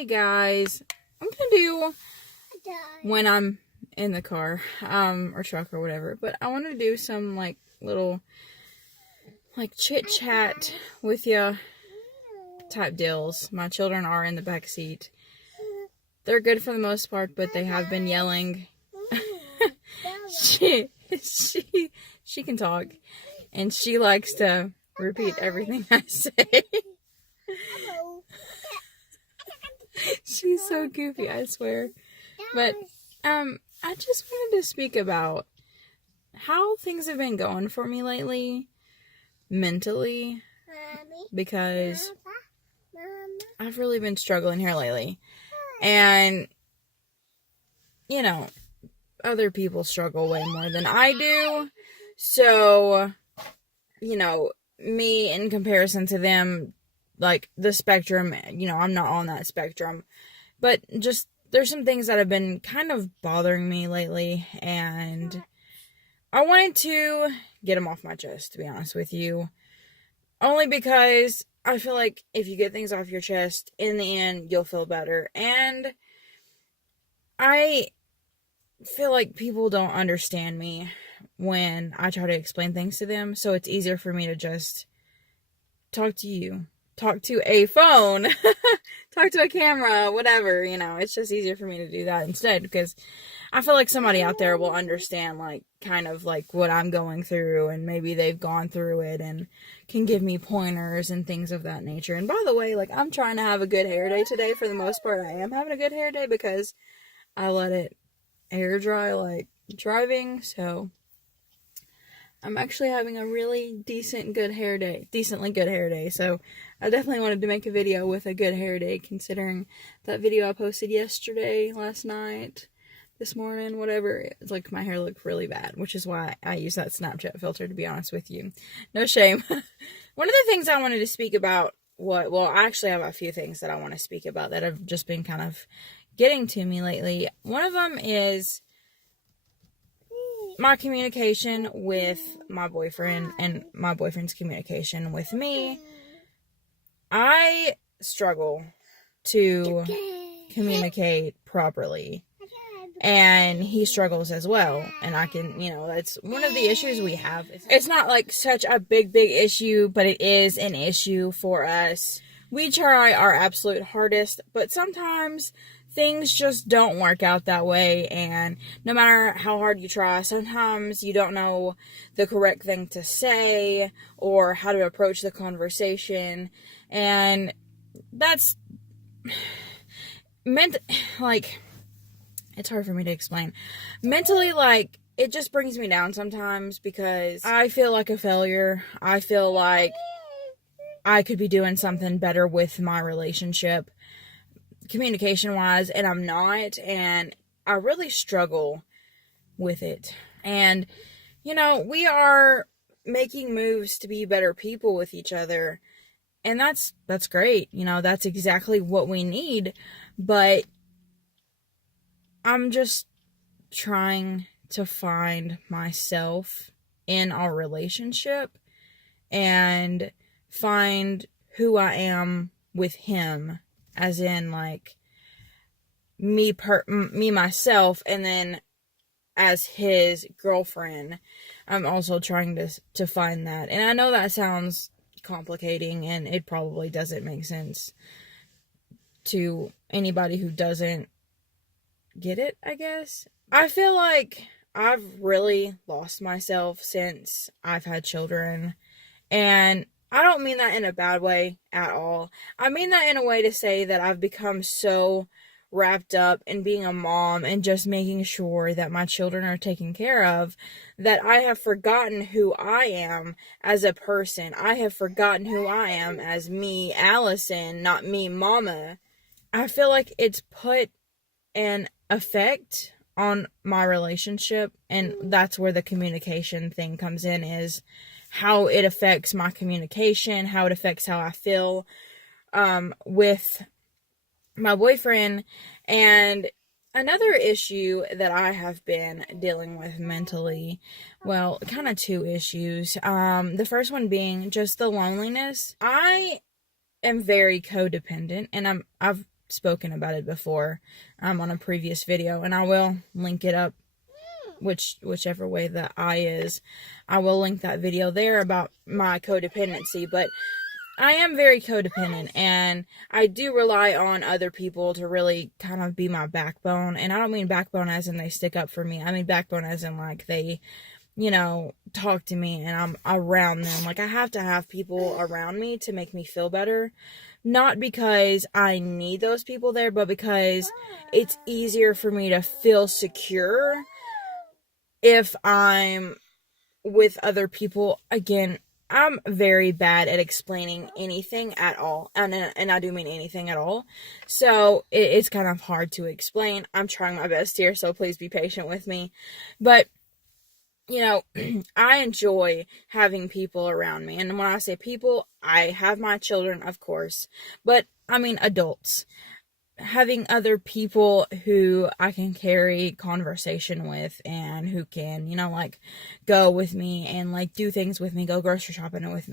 Hey guys, I'm gonna do when I'm in the car, or truck or whatever, but I want to do some little chit chat with you type deals. My children are in the back seat. They're good for the most part, but they have been yelling. she she can talk, and she likes to repeat everything I say. She's so goofy, I swear. But I just wanted to speak about how things have been going for me lately, mentally, because I've really been struggling here lately. And, you know, other people struggle way more than I do. So, me in comparison to them, the spectrum, I'm not on that spectrum. But just, there's some things that have been kind of bothering me lately, and I wanted to get them off my chest, to be honest with you. Only because I feel like if you get things off your chest, in the end, you'll feel better. And I feel like people don't understand me when I try to explain things to them, so it's easier for me to just talk to you. Talk to a phone, talk to a camera, whatever, it's just easier for me to do that instead, because I feel like somebody out there will understand, what I'm going through, and maybe they've gone through it, and can give me pointers and things of that nature. And by the way, I'm trying to have a good hair day today. For the most part, I am having a good hair day, because I let it air dry, driving, so I'm actually having a really decently good hair day, so I definitely wanted to make a video with a good hair day, considering that video I posted yesterday, last night, this morning, whatever. It's my hair looked really bad, which is why I use that Snapchat filter, to be honest with you. No shame. One of the things I wanted to speak about, I actually have a few things that I want to speak about that have just been kind of getting to me lately. One of them is my communication with my boyfriend and my boyfriend's communication with me. I struggle to communicate properly, and he struggles as well. And I can, that's one of the issues we have. It's not such a big issue, but it is an issue for us. We try our absolute hardest, but sometimes things just don't work out that way, and no matter how hard you try, sometimes you don't know the correct thing to say or how to approach the conversation, and that's it's hard for me to explain. Mentally, it just brings me down sometimes, because I feel like a failure. I feel like I could be doing something better with my relationship, communication wise, and I'm not, and I really struggle with it. And we are making moves to be better people with each other, and that's great. That's exactly what we need, but I'm just trying to find myself in our relationship and find who I am with him, as in me myself, and then as his girlfriend, I'm also trying to find that. And I know that sounds complicating, and it probably doesn't make sense to anybody who doesn't get it, I guess. I feel like I've really lost myself since I've had children, and I don't mean that in a bad way at all. I mean that in a way to say that I've become so wrapped up in being a mom and just making sure that my children are taken care of, that I have forgotten who I am as a person. I have forgotten who I am as me, Allison, not me, Mama. I feel like it's put an effect on my relationship, and that's where the communication thing comes in, is how it affects my communication, how it affects how I feel with my boyfriend. And another issue that I have been dealing with mentally, well, kind of two issues. The first one being just the loneliness. I am very codependent, and I've spoken about it before on a previous video, and I will link it up whichever way the I is. I will link that video there about my codependency, but I am very codependent, and I do rely on other people to really kind of be my backbone. And I don't mean backbone as in they stick up for me. I mean backbone as in like they, talk to me and I'm around them. Like I have to have people around me to make me feel better. Not because I need those people there, but because it's easier for me to feel secure if I'm with other people. Again, I'm very bad at explaining anything at all. And I do mean anything at all. So it's kind of hard to explain. I'm trying my best here, so please be patient with me. But, I enjoy having people around me. And when I say people, I have my children, of course. But I mean adults. Having other people who I can carry conversation with and who can, go with me and do things with me, go grocery shopping with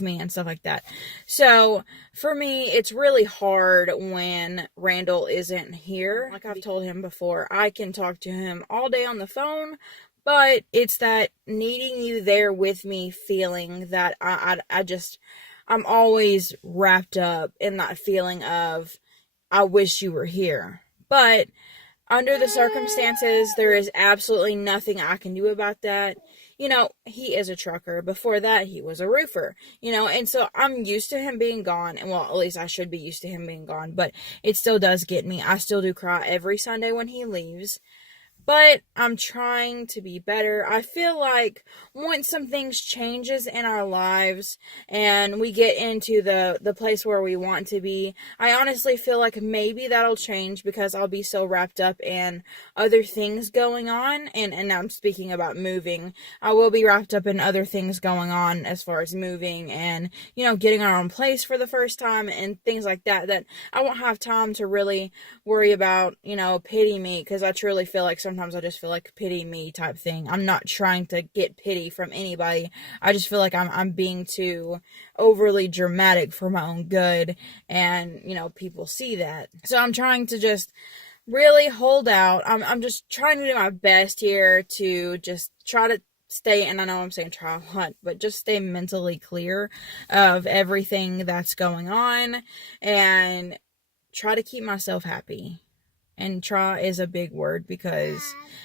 me and stuff like that. So for me, it's really hard when Randall isn't here. Like I've told him before, I can talk to him all day on the phone, but it's that needing you there with me feeling that I'm always wrapped up in that feeling of, I wish you were here. But under the circumstances, there is absolutely nothing I can do about that. He is a trucker. Before that, he was a roofer. And so I'm used to him being gone. And well, at least I should be used to him being gone. But it still does get me. I still do cry every Sunday when he leaves. But I'm trying to be better. I feel like once some things changes in our lives and we get into the place where we want to be, I honestly feel like maybe that'll change because I'll be so wrapped up in other things going on. And I'm speaking about moving. I will be wrapped up in other things going on as far as moving and, getting our own place for the first time and things like that, that I won't have time to really worry about, pity me, because I truly feel like sometimes I just feel like pity me type thing. I'm not trying to get pity from anybody. I just feel like I'm being too overly dramatic for my own good, and people see that. So I'm trying to just really hold out. I'm just trying to do my best here to just try to stay, and I know I'm saying try a lot, but just stay mentally clear of everything that's going on and try to keep myself happy. And try is a big word because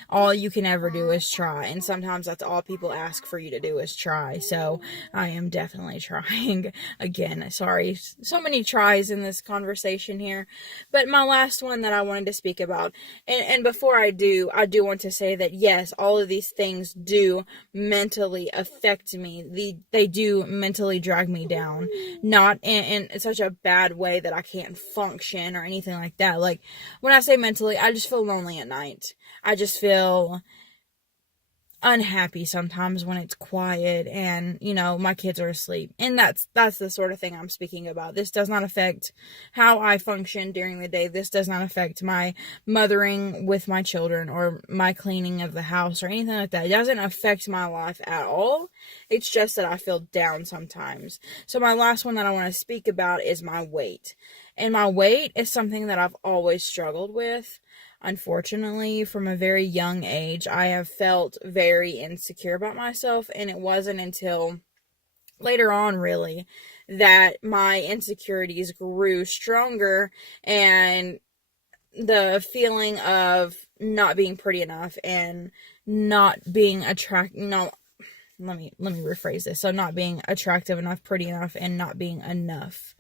all you can ever do is try. And sometimes that's all people ask for you to do is try. So I am definitely trying. Again, sorry, so many tries in this conversation here. But my last one that I wanted to speak about, and before I do want to say that yes, all of these things do mentally affect me. They do mentally drag me down. Not in such a bad way that I can't function or anything like that. Like when I say mentally, I just feel lonely at night. I just feel unhappy sometimes when it's quiet and, my kids are asleep. And that's the sort of thing I'm speaking about. This does not affect how I function during the day. This does not affect my mothering with my children or my cleaning of the house or anything like that. It doesn't affect my life at all. It's just that I feel down sometimes. So my last one that I want to speak about is my weight. And my weight is something that I've always struggled with. Unfortunately, from a very young age, I have felt very insecure about myself, and it wasn't until later on, really, that my insecurities grew stronger, and the feeling of not being pretty enough and not being let me rephrase this. So not being attractive enough, pretty enough, and not being enough.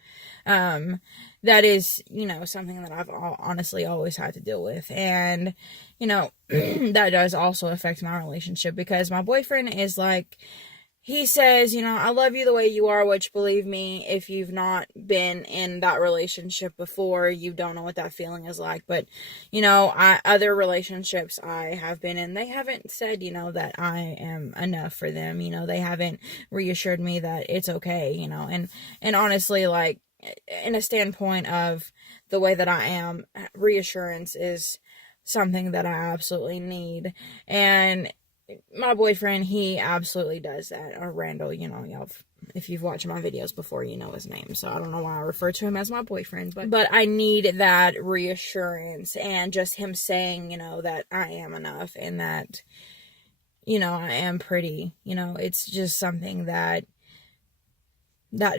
That is, something that I've honestly always had to deal with. And, that does also affect my relationship because my boyfriend is like, he says, I love you the way you are, which believe me, if you've not been in that relationship before, you don't know what that feeling is like. But, other relationships I have been in, they haven't said, that I am enough for them. They haven't reassured me that it's okay, and honestly, like, in a standpoint of the way that I am, reassurance is something that I absolutely need. And my boyfriend, he absolutely does that. Or Randall, y'all If you've watched my videos before, you know his name. So I don't know why I refer to him as my boyfriend. But I need that reassurance and just him saying, that I am enough and that, I am pretty. It's just something that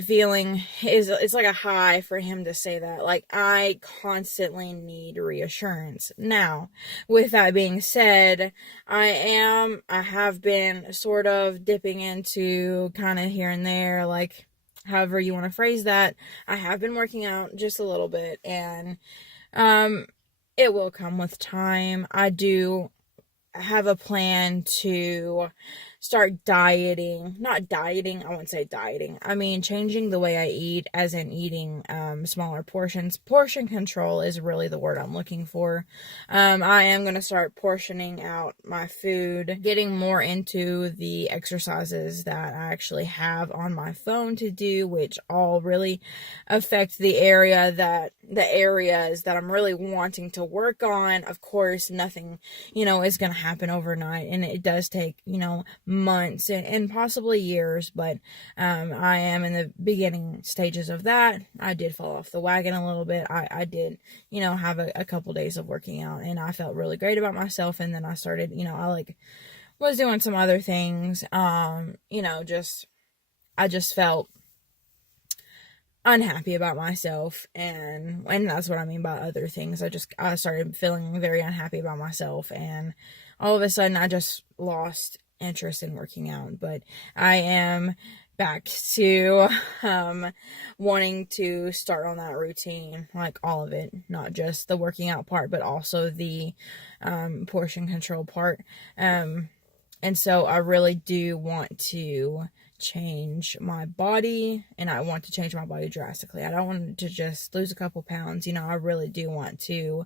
feeling it's like a high for him to say that. Like, I constantly need reassurance. Now, with that being said, I have been sort of dipping into kind of here and there, like, however you want to phrase that. I have been working out just a little bit, and it will come with time. I do have a plan to start dieting. Not dieting, I wouldn't say dieting. I mean, changing the way I eat, as in eating smaller portions. Portion control is really the word I'm looking for. I am going to start portioning out my food, getting more into the exercises that I actually have on my phone to do, which all really affect the areas that I'm really wanting to work on. Of course, nothing, is going to happen overnight, and it does take, months and possibly years, but I am in the beginning stages of that. I did fall off the wagon a little bit. I did, have a couple days of working out, and I felt really great about myself, and then I started, I was doing some other things, I just felt unhappy about myself, and that's what I mean by other things. I started feeling very unhappy about myself, and all of a sudden I just lost interest in working out. But I am back to wanting to start on that routine, like all of it, not just the working out part, but also the portion control part. And so I really do want to change my body, and I want to change my body drastically. I don't want to just lose a couple pounds. I really do want to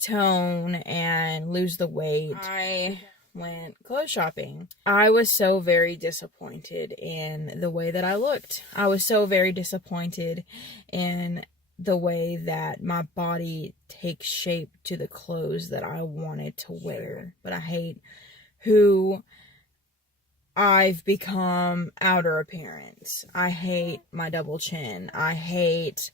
tone and lose the weight. I went clothes shopping. I was so very disappointed in the way that I looked. I was so very disappointed in the way that my body takes shape to the clothes that I wanted to wear. But I hate who I've become outer appearance. I hate my double chin. I hate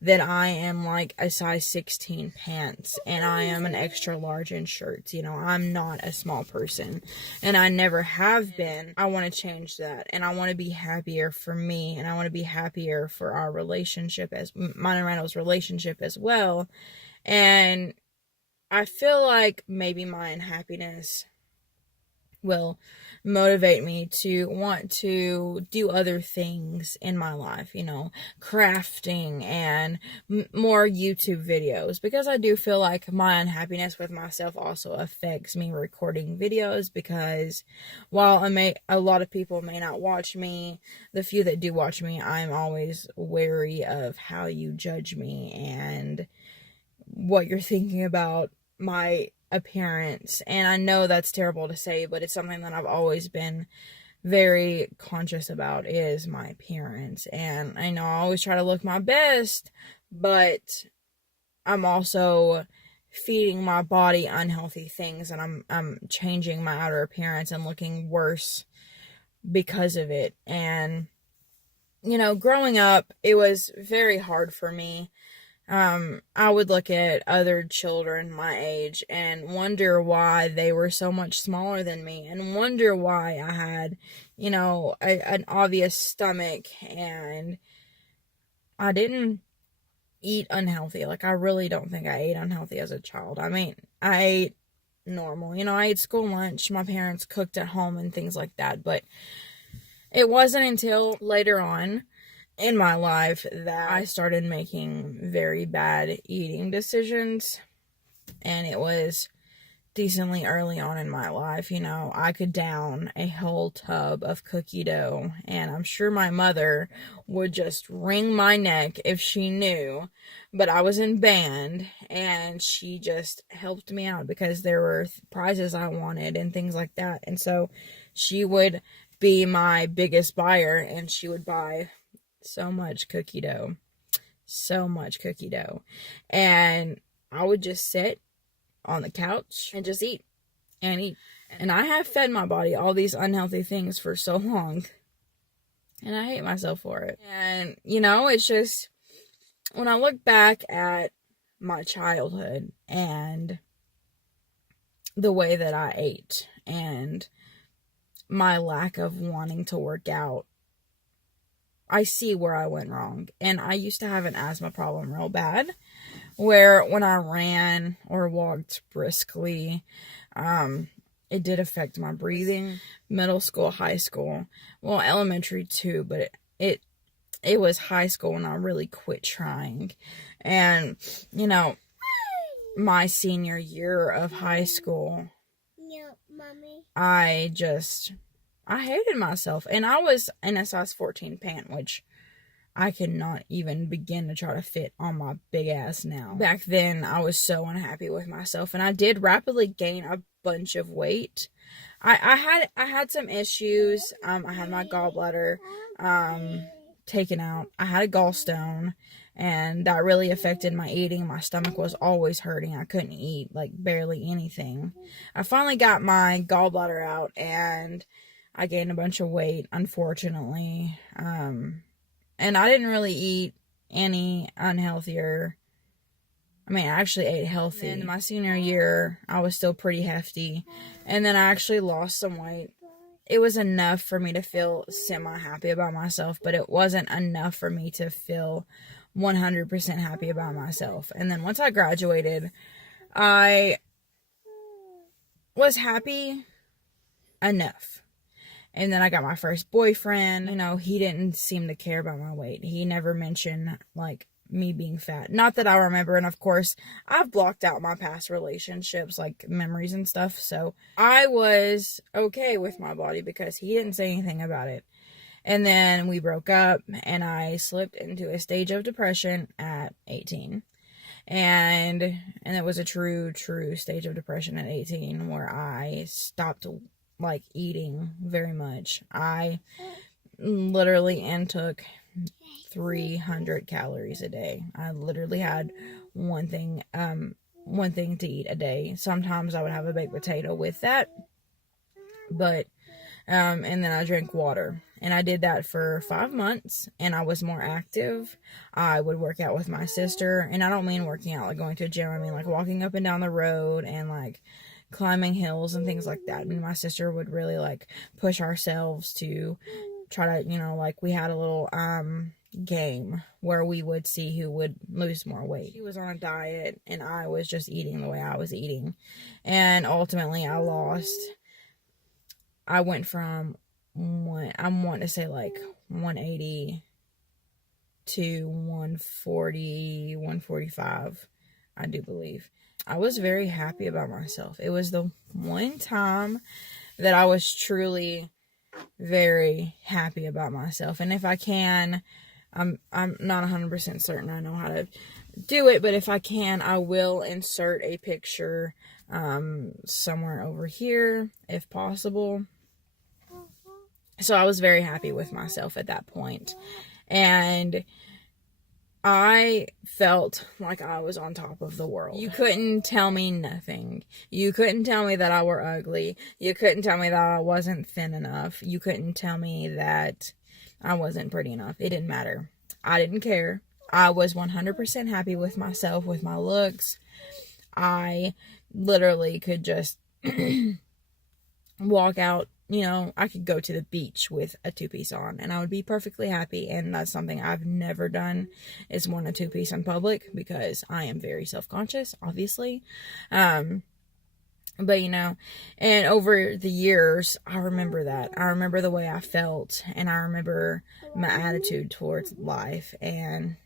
that I am like a size 16 pants and I am an extra large in shirts. I'm not a small person, and I never have been. I want to change that, and I want to be happier for me, and I want to be happier for our relationship, as mine and Randall's relationship as well. And I feel like maybe my unhappiness will motivate me to want to do other things in my life, crafting and more YouTube videos, because I do feel like my unhappiness with myself also affects me recording videos, because while a lot of people may not watch me, the few that do watch me, I'm always wary of how you judge me and what you're thinking about my appearance. And I know that's terrible to say, but it's something that I've always been very conscious about, is my appearance. And I know I always try to look my best, but I'm also feeding my body unhealthy things, and I'm changing my outer appearance and looking worse because of it. And growing up, it was very hard for me. I would look at other children my age and wonder why they were so much smaller than me, and wonder why I had, an obvious stomach, and I didn't eat unhealthy. Like, I really don't think I ate unhealthy as a child. I mean, I ate normal. I ate school lunch. My parents cooked at home and things like that, but it wasn't until later on in my life that I started making very bad eating decisions, and it was decently early on in my life. I could down a whole tub of cookie dough, and I'm sure my mother would just wring my neck if she knew, but I was in band, and she just helped me out because there were prizes I wanted and things like that, and so she would be my biggest buyer, and she would buy so much cookie dough, and I would just sit on the couch and just eat and eat. And I have fed my body all these unhealthy things for so long, And I hate myself for it. And, you know, it's just, when I look back at my childhood and the way that I ate and my lack of wanting to work out, I see where I went wrong. And I used to have an asthma problem real bad, where when I ran or walked briskly, it did affect my breathing. Middle school, high school, well, elementary too, but it was high school when I really quit trying. And, you know, my senior year of high school, I hated myself. And I was in a size 14 pant, which I could not even begin to try to fit on my big ass now. Back then, I was so unhappy with myself, and I did rapidly gain a bunch of weight. I had some issues. I had my gallbladder taken out. I had a gallstone, and that really affected my eating. My stomach was always hurting. I couldn't eat, like, barely anything. I finally got my gallbladder out, and I gained a bunch of weight, unfortunately. And I didn't really eat any unhealthier. I mean, I actually ate healthy. In my senior year, I was still pretty hefty. And then I actually lost some weight. It was enough for me to feel semi-happy about myself, but it wasn't enough for me to feel 100% happy about myself. And then once I graduated, I was happy enough. And then I got my first boyfriend. You know, he didn't seem to care about my weight. He never mentioned, like, me being fat. Not that I remember. And of course, I've blocked out my past relationships, like memories and stuff. So I was okay with my body because he didn't say anything about it. And then we broke up, and I slipped into a stage of depression at 18. And it was a true stage of depression at 18, where I stopped, like, eating very much. I literally intook 300 calories a day. I literally had one thing to eat a day. Sometimes I would have a baked potato with that, but and then I drank water. And I did that for 5 months, and I was more active. I would work out with my sister, and I don't mean working out like going to a gym. I mean, like, walking up and down the road and, like, climbing hills and things like that. And my sister would really, like, push ourselves to try to, you know, like, we had a little game where we would see who would lose more weight. She was on a diet, and I was just eating the way I was eating. And ultimately, I went from I'm wanting to say, like, 180 to 140, 145, I do believe. I was very happy about myself. It was the one time that I was truly very happy about myself. And if I can, I'm not 100% certain I know how to do it, but if I can, I will insert a picture somewhere over here if possible. So I was very happy with myself at that point. And I felt like I was on top of the world. You couldn't tell me nothing. You couldn't tell me that I were ugly. You couldn't tell me that I wasn't thin enough. You couldn't tell me that I wasn't pretty enough. It didn't matter. I didn't care. I was 100% happy with myself, with my looks. I literally could just walk out. You know, I could go to the beach with a two-piece on, and I would be perfectly happy. And that's something I've never done, is worn a two-piece in public, because I am very self-conscious, obviously. But, you know, and over the years, I remember that. I remember the way I felt, and I remember my attitude towards life, and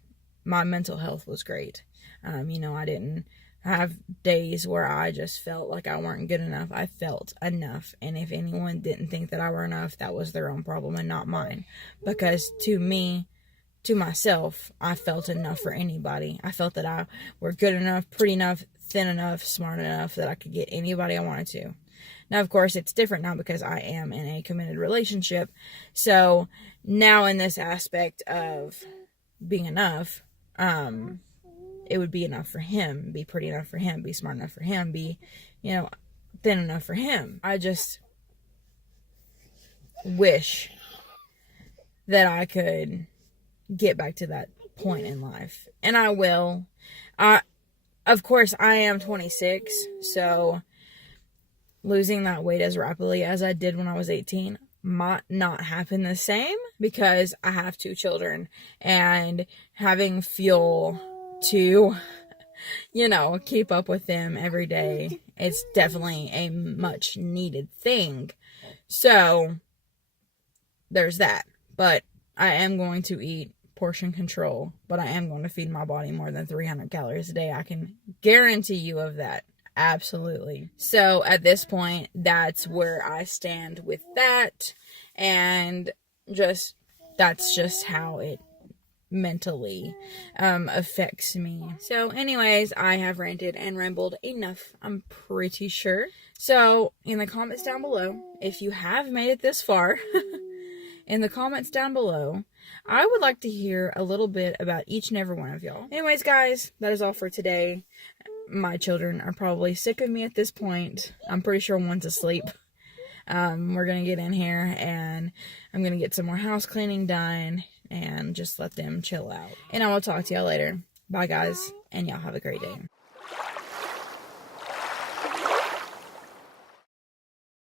my mental health was great. You know, I didn't have days where I just felt like I weren't good enough. I felt enough. And if anyone didn't think that I were enough, that was their own problem and not mine. Because to me, to myself, I felt enough for anybody. I felt that I were good enough, pretty enough, thin enough, smart enough that I could get anybody I wanted to. Now, of course, it's different now because I am in a committed relationship. So now in this aspect of being enough, it would be enough for him, be pretty enough for him, be smart enough for him, be, you know, thin enough for him. I just wish that I could get back to that point in life. And I will. Of course, I am 26, so losing that weight as rapidly as I did when I was 18 might not happen the same because I have 2 children, and having fuel to, keep up with them every day, it's definitely a much needed thing. So there's that. But I am going to eat portion control, but I am going to feed my body more than 300 calories a day. I can guarantee you of that. Absolutely. So at this point, that's where I stand with that. And that's just how it mentally affects me. So anyways, I have ranted and rambled enough, I'm pretty sure. So in the comments down below, if you have made it this far, in the comments down below, I would like to hear a little bit about each and every one of y'all. Anyways, guys, that is all for today. My children are probably sick of me at this point. I'm pretty sure one's asleep. We're going to get in here and I'm going to get some more house cleaning done and just let them chill out. And I will talk to y'all later. Bye, guys, and y'all have a great day.